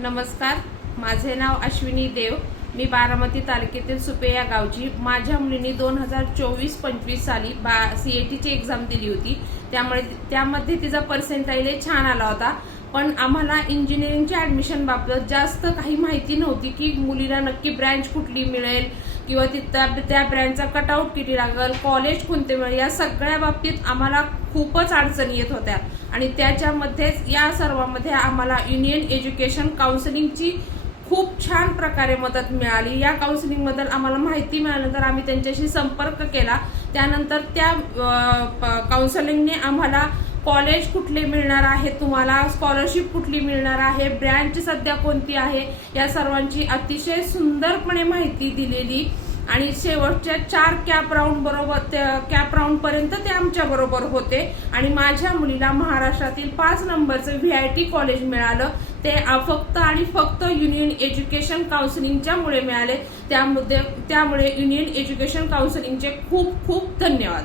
नमस्कार, माझे नाव अश्विनी देव। मी बारामती तालुक्यातील सुपे या गावची। माझ्या मुलीने 2024-25 साली CATची एक्झाम दिली होती। त्यामध्ये तिचा पर्सेंटाइल छान आला होता। पण आम्हाला इंजिनिअरिंगच्या ॲडमिशन बाबत जास्त काही माहिती नव्हती की मुलीला नक्की ब्रँच कुठली मिळेल किंवा त्या ब्रँचचा कटआउट किती लागेल, कॉलेज कोणते मिळेल, या सगळ्या बाबतीत आम्हाला खूपच अडचणी येत होत्या। आणि त्याच्यामध्येच या सर्वांमध्ये आम्हाला युनियन एज्युकेशन काउन्सिलिंगची खूप छान प्रकारे मदत मिळाली। या काउन्सिलिंगबद्दल आम्हाला माहिती मिळाल्यानंतर आम्ही त्यांच्याशी संपर्क केला। त्यानंतर त्या काउन्सिलिंगने आम्हाला कॉलेज कुठले मिळणार आहे, तुम्हाला स्कॉलरशिप कुठली मिळणार आहे, ब्रँच सध्या कोणती आहे, या सर्वांची अतिशय सुंदरपणे माहिती दिलेली। आणि शेवटच्या 4 कॅप राऊंड पर्यंत ते आमच्या बरोबर होते। आणि माझ्या मुलीला महाराष्ट्रातील 5 नंबरचं VIT कॉलेज मिळालं। ते फक्त आणि फक्त युनियन एज्युकेशन काउन्सिलिंगच्या मुळे मिळाले। त्यामुळे युनियन एज्युकेशन काउन्सिलिंगचे खूप खूप धन्यवाद।